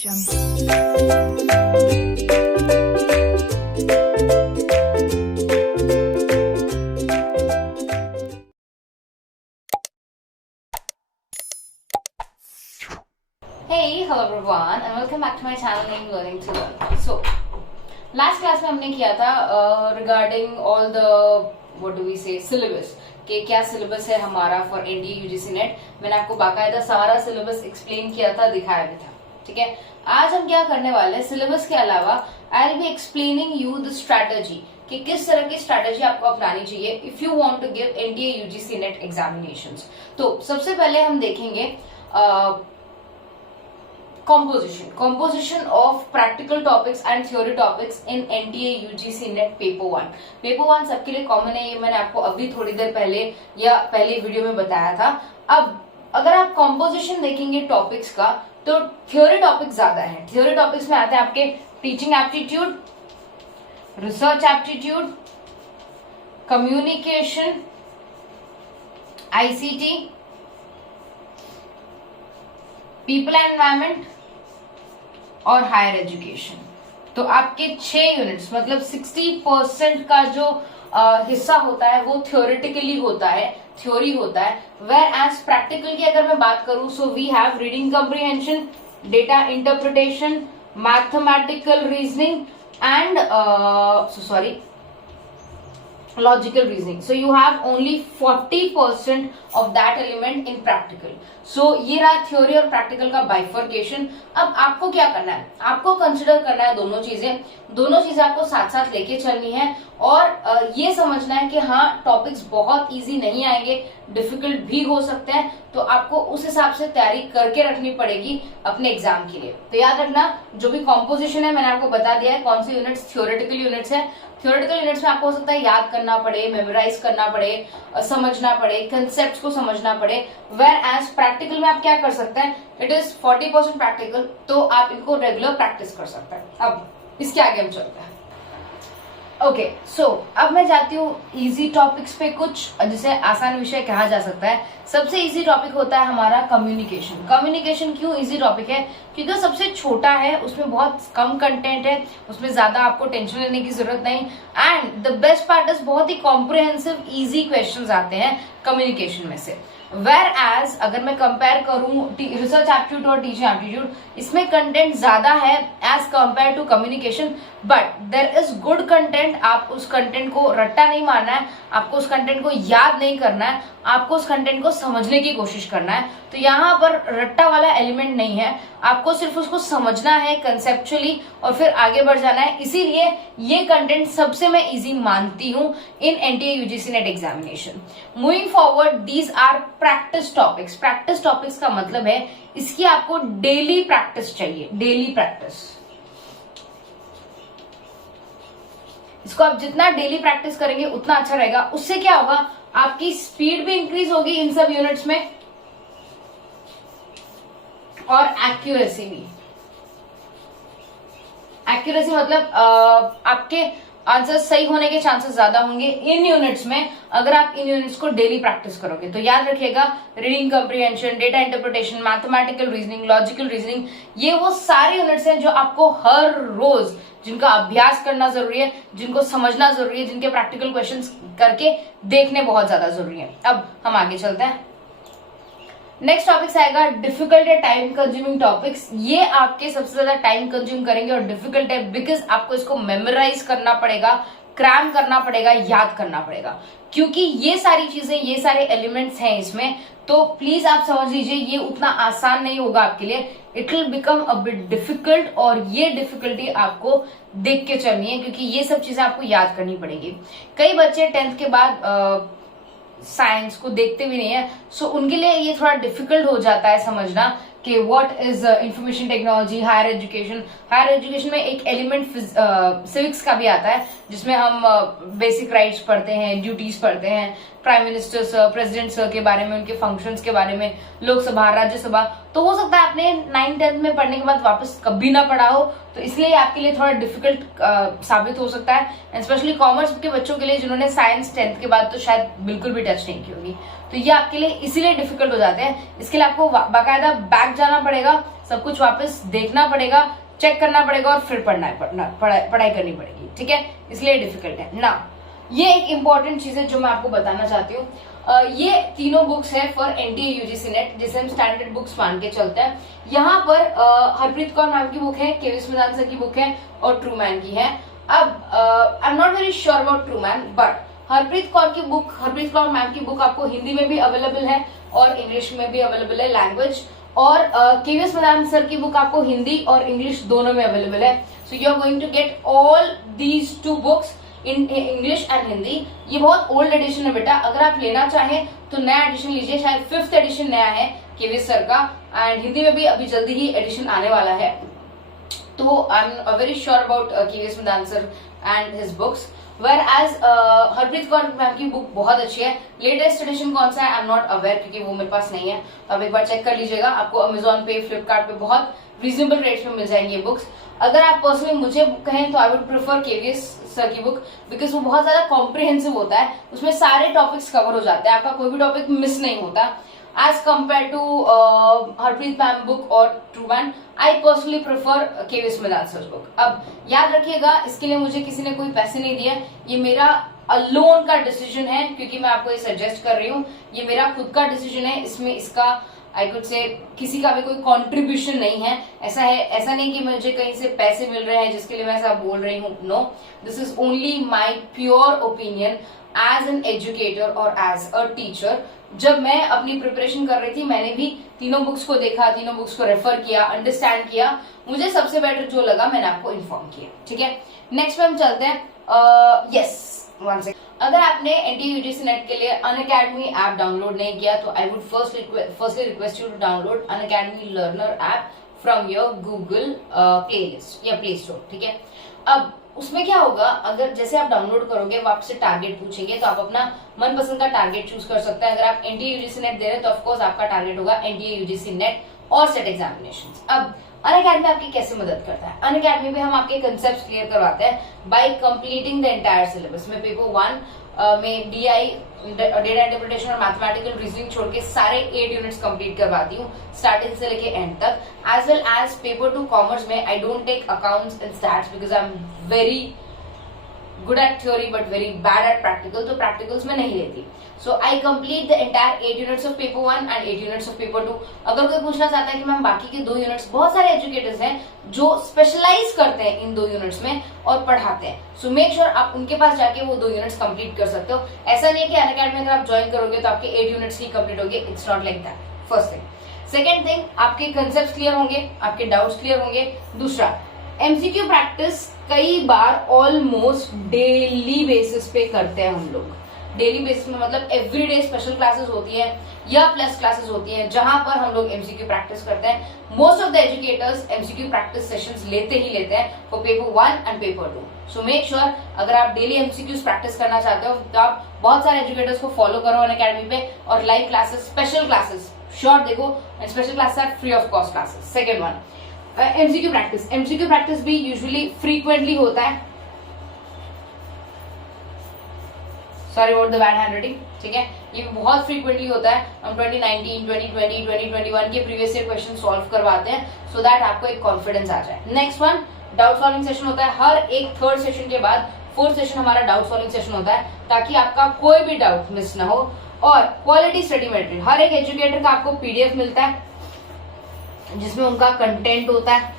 Hey, hello everyone and welcome back to my channel named Learning to Learn. So, last class में हमने किया था regarding all the what do we say syllabus कि क्या syllabus है हमारा for NDA UGC net. मैंने आपको बाकायदा सारा सिलेबस एक्सप्लेन किया था, दिखाया भी था। ठीक है, आज हम क्या करने वाले हैं, सिलेबस के अलावा I will be explaining you the strategy कि किस तरह की स्ट्रैटेजी आपको अपनानी चाहिए if you want to give NDA UGC NET examinations. तो सबसे पहले हम देखेंगे composition of practical topics and theory topics in NDA UGC NET paper 1। Paper 1 सबके लिए कॉमन है, ये मैंने आपको अभी थोड़ी देर पहले या पहले वीडियो में बताया था। अब अगर आप कॉम्पोजिशन देखेंगे टॉपिक्स का तो थ्योरी टॉपिक्स ज्यादा है। थ्योरी टॉपिक्स में आते हैं आपके teaching aptitude, research aptitude, communication, ICT, people and environment और हायर एजुकेशन। तो आपके 6 यूनिट्स मतलब 60% का जो हिस्सा होता है वो थ्योरेटिकली होता है, थ्योरी होता है। वेयर एज प्रैक्टिकल की अगर मैं बात करूं so we have reading comprehension, data interpretation, mathematical reasoning and logical reasoning. So you have only 40% of that element in practical. So ये रहा थ्योरी और प्रैक्टिकल का बाइफर्केशन। अब आपको क्या करना है, आपको कंसिडर करना है दोनों चीजें आपको साथ साथ लेके चलनी है और ये समझना है कि हाँ टॉपिक्स बहुत इजी नहीं आएंगे, डिफिकल्ट भी हो सकते हैं, तो आपको उस हिसाब से तैयारी करके रखनी पड़ेगी अपने एग्जाम के लिए। तो याद रखना जो भी कॉम्पोजिशन है मैंने आपको बता दिया है कौन सी यूनिट्स थ्योरेटिकल यूनिट्स है। थ्योरेटिकल यूनिट्स में आपको हो सकता है याद करना पड़े, मेमोराइज करना पड़े, समझना पड़े, कंसेप्ट को समझना पड़े। वेयर एज प्रैक्टिकल में आप क्या कर सकते हैं, इट इज 40% प्रैक्टिकल, तो आप इनको रेगुलर प्रैक्टिस कर सकते हैं। अब इसके आगे हम चलते हैं। ओके, सो अब मैं जाती हूँ इजी टॉपिक्स पे, कुछ जिसे आसान विषय कहा जा सकता है। सबसे इजी टॉपिक होता है हमारा कम्युनिकेशन। कम्युनिकेशन क्यों इजी टॉपिक है, क्योंकि वो सबसे छोटा है, उसमें बहुत कम कंटेंट है, उसमें ज्यादा आपको टेंशन लेने की जरूरत नहीं, and the best part is बहुत ही कॉम्प्रिहेंसिव इजी क्वेश्चंस आते हैं कम्युनिकेशन में से। वेयर एज अगर मैं कंपेयर करूं रिसर्च एप्टीट्यूड और टीचिंग एप्टीट्यूड, इसमें कंटेंट ज्यादा है as compare to communication, but there is good content. आप उस कंटेंट को रट्टा नहीं मारना है, आपको उस कंटेंट को याद नहीं करना है, आपको उस कंटेंट को समझने की कोशिश करना है। तो यहाँ पर रट्टा वाला एलिमेंट नहीं है, आपको सिर्फ उसको समझना है कंसेप्चुअली और फिर आगे बढ़ जाना है। इसीलिए ये कंटेंट सबसे मैं इजी मानती हूँ in NTA UGC NET examination. Moving forward, these are practice topics. Practice topics का मतलब है इसकी आपको डेली प्रैक्टिस चाहिए, डेली प्रैक्टिस। इसको आप जितना डेली प्रैक्टिस करेंगे उतना अच्छा रहेगा। उससे क्या होगा, आपकी स्पीड भी इंक्रीज होगी इन सब यूनिट्स में और एक्यूरेसी भी। एक्यूरेसी मतलब आपके आंसर सही होने के चांसेस ज्यादा होंगे इन यूनिट्स में अगर आप इन यूनिट्स को डेली प्रैक्टिस करोगे। तो याद रखिएगा, reading comprehension, data interpretation, mathematical reasoning, logical reasoning, ये वो सारे यूनिट्स हैं जो आपको हर रोज जिनका अभ्यास करना जरूरी है, जिनको समझना जरूरी है, जिनके प्रैक्टिकल क्वेश्चंस करके देखने बहुत ज्यादा जरूरी है। अब हम आगे चलते हैं। नेक्स्ट टॉपिक्स आएगा डिफिकल्ट है टाइम कंज्यूमिंग टॉपिक्स। ये आपके सबसे ज्यादा टाइम कंज्यूम करेंगे और डिफिकल्ट है बिकॉज आपको इसको मेमोराइज करना पड़ेगा, क्रैम करना पड़ेगा, याद करना पड़ेगा, क्योंकि ये सारी चीजें, ये सारे एलिमेंट्स हैं इसमें। तो प्लीज आप समझ लीजिए ये उतना आसान नहीं होगा आपके लिए, it will become a bit difficult, और ये डिफिकल्टी आपको देख के चलनी है क्योंकि ये सब चीजें आपको याद करनी पड़ेगी। कई बच्चे 10th के बाद साइंस को देखते भी नहीं है, सो उनके लिए ये थोड़ा डिफिकल्ट हो जाता है समझना कि what is information technology, higher education. Higher education में एक एलिमेंट सिविक्स का भी आता है जिसमें हम बेसिक राइट्स पढ़ते हैं, ड्यूटीज पढ़ते हैं, prime minister sir, president sir के बारे में, उनके फंक्शंस के बारे में, लोकसभा, राज्यसभा, तो हो सकता है आपने 9th-10th में पढ़ने के बाद वापस कभी ना पढ़ा हो, तो इसलिए आपके लिए थोड़ा डिफिकल्ट साबित हो सकता है, एंड स्पेशली कॉमर्स के बच्चों के लिए जिन्होंने साइंस 10th के बाद तो शायद बिल्कुल भी टच नहीं की होगी, तो ये आपके लिए इसीलिए डिफिकल्ट हो जाते हैं। इसके लिए आपको बाकायदा बैक जाना पड़ेगा, सब कुछ वापस देखना पड़ेगा, चेक करना पड़ेगा और फिर पढ़ाई करनी पड़ेगी, ठीक है, इसलिए डिफिकल्ट है ना। ये एक इंपॉर्टेंट चीज है जो मैं आपको बताना चाहती हूँ। ये तीनों बुक्स है फॉर एनटीए यूजीसी नेट, जिसे हम स्टैंडर्ड बुक्स मान के चलते हैं। यहाँ पर हरप्रीत कौर मैम की बुक है, केवी स्मितान सर की बुक है और ट्रूमैन की है। अब I am not very sure about Trueman, but Harpreet Kaur ma'am की बुक आपको हिंदी में भी अवेलेबल है और इंग्लिश में भी अवेलेबल है लैंग्वेज, और केवी स्मितान सर की बुक आपको हिंदी और इंग्लिश दोनों में अवेलेबल है। So you are going to get all these 2 books in English and Hindi. ये बहुत ओल्ड एडिशन है बेटा, अगर आप लेना चाहें तो नया एडिशन लीजिए, शायद 5th एडिशन नया है केवी सर का, एंड हिंदी में भी अभी जल्दी ही एडिशन आने वाला है। तो I am very sure about KV Smitan sir and his books, whereas Harpreet Kaur ma'am की बुक बहुत अच्छी है। लेटेस्ट एडिशन कौन सा है आई एम नॉट अवेयर, क्योंकि वो मेरे पास नहीं है, तो आप एक बार चेक कर लीजिएगा। आपको अमेजोन पे, फ्लिपकार्ट पे बहुत रीजनेबल रेट्स में मिल जाएंगी ये बुक्स। अगर आप पर्सनली मुझे कहें तो I would prefer KVS sir की बुक, बिकॉज वो बहुत ज्यादा कॉम्प्रिहेंसिव होता है, उसमें सारे टॉपिक्स कवर हो जाते हैं, आपका कोई भी टॉपिक मिस नहीं होता, as compare to Harpreet ma'am book और Trueman. I personally prefer KV Smitan sir book. अब याद रखिएगा, इसके लिए मुझे किसी ने कोई पैसे नहीं दिए, ये मेरा अलोन का डिसीजन है, क्योंकि मैं आपको ये सजेस्ट कर रही हूँ, ये मेरा खुद का डिसीजन है, इसमें इसका आई कुड से किसी का भी कोई कंट्रीब्यूशन नहीं है। ऐसा नहीं कि मुझे कहीं से पैसे मिल रहे हैं जिसके लिए मैं ऐसा बोल रही हूँ, no, this is only my pure opinion as an educator और एज अ टीचर। जब मैं अपनी प्रिपरेशन कर रही थी, मैंने भी तीनों बुक्स को देखा, तीनों बुक्स को रेफर किया, अंडरस्टैंड किया, मुझे सबसे बेटर जो लगा मैंने आपको इन्फॉर्म किया, ठीक है। नेक्स्ट में हम चलते हैं। Yes, one second. अगर आपने एनटीए यूजीसी नेट के लिए अनअकैडमी ऐप डाउनलोड नहीं किया तो I would firstly request you to download Unacademy learner app from your Google playlist या प्ले स्टोर, ठीक है। अब उसमें क्या होगा, अगर जैसे आप डाउनलोड करोगे वो आपसे टारगेट पूछेंगे, तो आप अपना मनपसंद का टारगेट चूज कर सकते हैं। अगर आप एनटीए यूजीसी नेट दे रहे हैं तो ऑफकोर्स आपका टारगेट होगा एनटीए यूजीसी नेट और सेट एग्जामिनेशंस। अब अनअकैडमी आपकी कैसे मदद करता है? अनअकैडमी में हम आपके कंसेप्ट क्लियर करवाते हैं bye completing the entire syllabus. में पेपर 1 में डीआई, डेटा इंटरप्रिटेशन और मैथमेटिकल रीजनिंग छोड़ के सारे 8 यूनिट्स कंप्लीट करवाती हूँ, स्टार्टिंग से लेके एंड तक। As well as paper 2 commerce में I don't take accounts and stats because I am very good at theory but very bad at practical, तो प्रैक्टिकल्स में नहीं लेती। So I complete the entire 8 units of paper 1 and 8 units of paper 2। अगर कोई पूछना चाहता है कि मैम बाकी के 2 यूनिट्स, बहुत सारे एजुकेटर्स हैं जो स्पेशलाइज करते हैं इन 2 यूनिट्स में और पढ़ाते हैं, सो मेक श्योर आप उनके पास जाके वो 2 यूनिट्स कंप्लीट कर सकते हो। ऐसा नहीं है कि अनअकैडमी अगर आप ज्वाइन करोगे तो आपके 8 यूनिट्स ही कंप्लीट होंगे, it's not like that, first thing. Second thing, आपके कंसेप्ट क्लियर होंगे, आपके डाउट्स क्लियर होंगे। दूसरा, एमसीक्यू प्रैक्टिस कई बार ऑलमोस्ट डेली बेसिस पे करते हैं हम लोग। डेली बेसिस में मतलब एवरीडे स्पेशल क्लासेस होती है या प्लस क्लासेस होती है जहां पर हम लोग एमसीक्यू प्रैक्टिस करते हैं। Most of the educators MCQ practice sessions लेते ही लेते हैं for paper 1 and paper 2। So make sure अगर आप डेली एमसीक्यूज प्रैक्टिस करना चाहते हो तो आप बहुत सारे एजुकेटर्स को फॉलो करो अनअकैडमी पे, और live classes, special classes sure देखो, and special classes are free of cost classes. Second one, MCQ practice भी यूजुअली फ्रीक्वेंटली होता है, sorry about the bad handwriting, ठीक है, ये बहुत फ्रीक्वेंटली होता है। हम 2019, 2020, 2021 के प्रीवियस ईयर क्वेश्चन सॉल्व करवाते हैं सो दैट आपको एक कॉन्फिडेंस आ जाए। Next one, doubt solving session होता है हर एक 3rd सेशन के बाद। 4th सेशन हमारा डाउट सॉल्विंग सेशन होता है ताकि आपका कोई भी डाउट मिस ना हो। और क्वालिटी स्टडी मटेरियल, हर एक एजुकेटर का आपको पीडीएफ मिलता है जिसमें उनका कंटेंट होता है।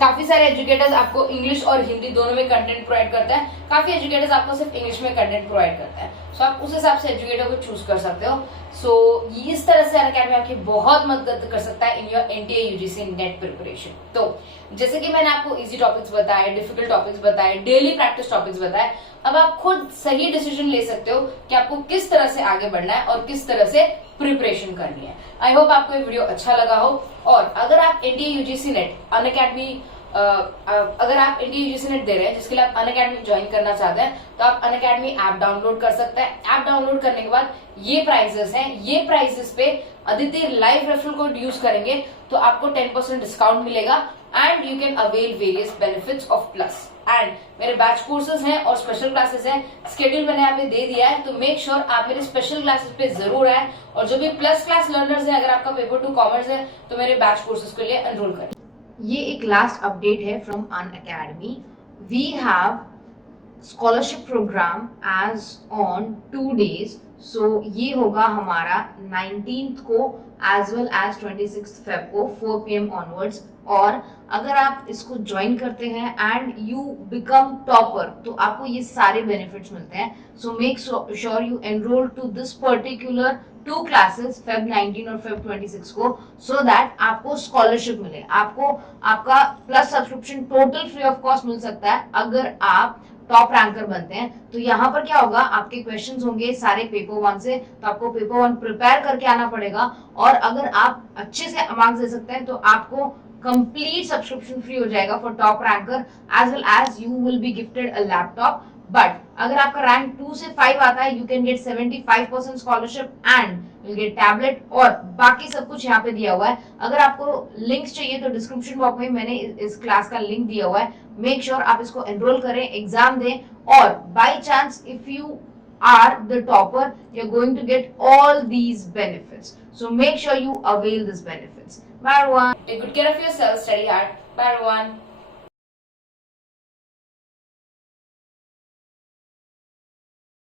काफी सारे एजुकेटर्स आपको इंग्लिश और हिंदी दोनों में कंटेंट प्रोवाइड करता है, काफी एजुकेटर्स आपको सिर्फ इंग्लिश में कंटेंट प्रोवाइड करता है। सो आप उस हिसाब से एजुकेटर को चूज कर सकते हो। सो इस तरह से अनअकैडमी आपकी बहुत मदद कर सकता है in your NTA UGC net preparation. तो जैसे कि मैंने आपको इजी टॉपिक्स बताए, डिफिकल्ट टॉपिक्स बताए, डेली प्रैक्टिस टॉपिक्स बताए, अब आप खुद सही डिसीजन ले सकते हो कि आपको किस तरह से आगे बढ़ना है और किस तरह से प्रिपरेशन करनी है। आई होप आपको ये वीडियो अच्छा लगा हो, और अगर आप एनटीए यूजीसी नेट अनअकैडमी अगर आप इंडिया यूजीसी नेट दे रहे हैं जिसके लिए आप अनअकैडमी ज्वाइन करना चाहते हैं तो आप अनअकैडमी ऐप डाउनलोड कर सकते हैं। ऐप डाउनलोड करने के बाद ये प्राइजेस हैं, ये प्राइजेस पे Aditi live referral code use करेंगे तो आपको 10% डिस्काउंट मिलेगा and you can avail various benefits of plus. And मेरे बैच कोर्सेज हैं और स्पेशल क्लासेस हैं, स्केड्यूल मैंने यहाँ पे दे दिया है, तो मेक श्योर आप मेरे स्पेशल क्लासेस पे जरूर आए। और जो भी प्लस क्लास लर्नर्स हैं, अगर आपका पेपर 2 कॉमर्स है तो मेरे बैच कोर्सेज के लिए एनरोल करें। ये एक लास्ट अपडेट है from Unacademy. We have scholarship programme as on 2 days। So ये होगा हमारा 19th को as well as 26th Feb को 4 PM ऑनवर्ड्स। और अगर आप इसको ज्वाइन करते हैं एंड यू बिकम टॉपर तो आपको ये सारे बेनिफिट्स मिलते हैं। So make sure you enrol to this particular 2 classes Feb 19 और Feb 26 को, सो दैट आपको स्कॉलरशिप मिले। आपको आपका plus subscription total free of cost मिल सकता है अगर आप टॉप रैंकर बनते हैं। तो यहाँ पर क्या होगा, आपके क्वेश्चंस होंगे सारे पेपर 1 से, तो आपको पेपर 1 प्रिपेयर करके आना पड़ेगा। और अगर आप अच्छे से मार्क्स दे सकते हैं तो आपको कंप्लीट सब्सक्रिप्शन फ्री हो जाएगा for top ranker, as well as you will be gifted a laptop. But अगर आपका रैंक 2 से 5 आता है, you can get 75% scholarship and will get tablet और बाकी सब कुछ यहाँ पे दिया हुआ है। अगर आपको लिंक्स चाहिए तो डिस्क्रिप्शन बॉक्स में मैंने इस क्लास का लिंक दिया हुआ है। मेक श्योर आप इसको एनरोल करें, एग्जाम दें, और by chance if you are the topper, you're going to get all these benefits. So make sure you avail these benefits. Bye everyone. Take good care of yourself, study hard. Bye everyone.